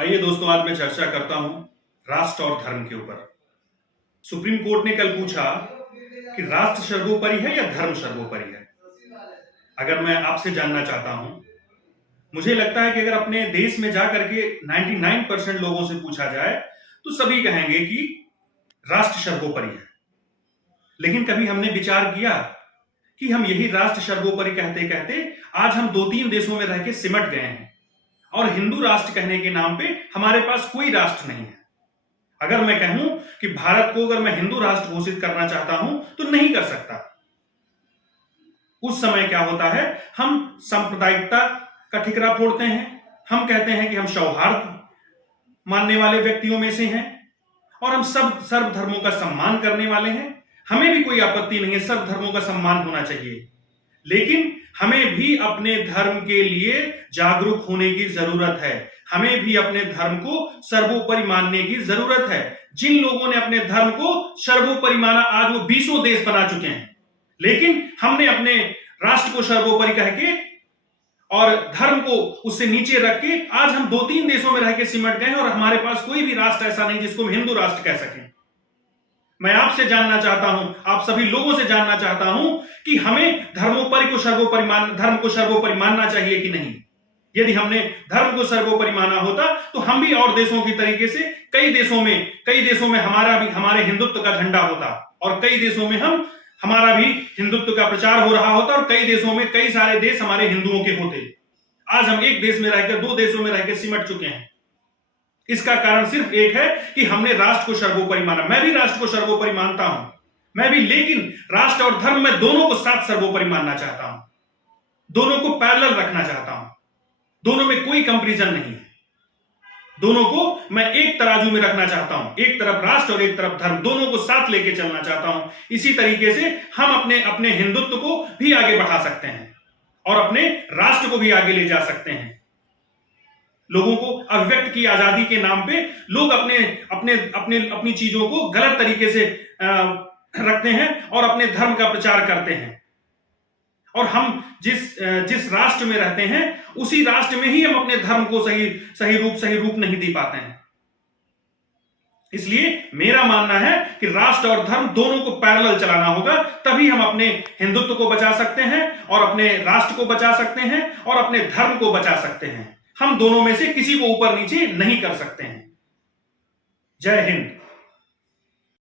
आइए दोस्तों, आज मैं चर्चा करता हूं राष्ट्र और धर्म के ऊपर। सुप्रीम कोर्ट ने कल पूछा कि राष्ट्र सर्वोपरि है या धर्म सर्वोपरि है। अगर मैं आपसे जानना चाहता हूं, मुझे लगता है कि अगर अपने देश में जाकर के 99% लोगों से पूछा जाए तो सभी कहेंगे कि राष्ट्र सर्वोपरि है। लेकिन कभी हमने विचार किया कि हम यही राष्ट्र सर्वोपरि कहते कहते आज हम 2-3 देशों में रह के सिमट गए हैं और हिंदू राष्ट्र कहने के नाम पे हमारे पास कोई राष्ट्र नहीं है। अगर मैं कहूं कि भारत को अगर मैं हिंदू राष्ट्र घोषित करना चाहता हूं तो नहीं कर सकता। उस समय क्या होता है, हम सांप्रदायिकता का ठिकरा फोड़ते हैं। हम कहते हैं कि हम सौहार्द मानने वाले व्यक्तियों में से हैं और हम सब सर्व धर्मों का सम्मान करने वाले हैं। हमें भी कोई आपत्ति नहीं है, सर्व धर्मों का सम्मान होना चाहिए, लेकिन हमें भी अपने धर्म के लिए जागरूक होने की जरूरत है। हमें भी अपने धर्म को सर्वोपरि मानने की जरूरत है। जिन लोगों ने अपने धर्म को सर्वोपरि माना, आज वो 20 देश बना चुके हैं, लेकिन हमने अपने राष्ट्र को सर्वोपरि कह के और धर्म को उससे नीचे रख के आज हम 2-3 देशों में रह के सिमट गए हैं और हमारे पास कोई भी राष्ट्र ऐसा नहीं जिसको हम हिंदू राष्ट्र कह सकें। मैं आपसे जानना चाहता हूं, आप सभी लोगों से जानना चाहता हूं कि हमें धर्म को सर्वोपरि मानना चाहिए कि नहीं। यदि हमने धर्म को सर्वोपरि माना होता तो हम भी और देशों की तरीके से कई देशों में हमारे हिंदुत्व का झंडा होता और कई देशों में हमारा भी हिंदुत्व का प्रचार हो रहा होता और कई देशों में कई सारे देश हमारे हिंदुओं के होते। आज हम एक देश में रहकर 2 देशों में रहकर सिमट चुके हैं। इसका कारण सिर्फ एक है कि हमने राष्ट्र को सर्वोपरि माना। मैं भी राष्ट्र को सर्वोपरि मानता हूं, लेकिन राष्ट्र और धर्म में दोनों को साथ सर्वोपरि मानना चाहता हूं, दोनों को पैरेलल रखना चाहता हूं, दोनों में कोई कंपैरिजन नहीं है। दोनों को मैं एक तराजू में रखना चाहता हूं, एक तरफ राष्ट्र और एक तरफ धर्म, दोनों को साथ लेके चलना चाहता हूं। इसी तरीके से हम अपने हिंदुत्व को भी आगे बढ़ा सकते हैं और अपने राष्ट्र को भी आगे ले जा सकते हैं। लोगों को अभिव्यक्त की आजादी के नाम पे लोग अपनी चीजों को गलत तरीके से रखते हैं और अपने धर्म का प्रचार करते हैं और हम जिस राष्ट्र में रहते हैं उसी राष्ट्र में ही हम अपने धर्म को सही रूप नहीं दे पाते हैं। इसलिए मेरा मानना है कि राष्ट्र और धर्म दोनों को पैरेलल चलाना होगा, तभी हम अपने हिंदुत्व को बचा सकते हैं और अपने राष्ट्र को बचा सकते हैं और अपने धर्म को बचा सकते हैं। हम दोनों में से किसी को ऊपर नीचे नहीं कर सकते हैं। जय हिंद।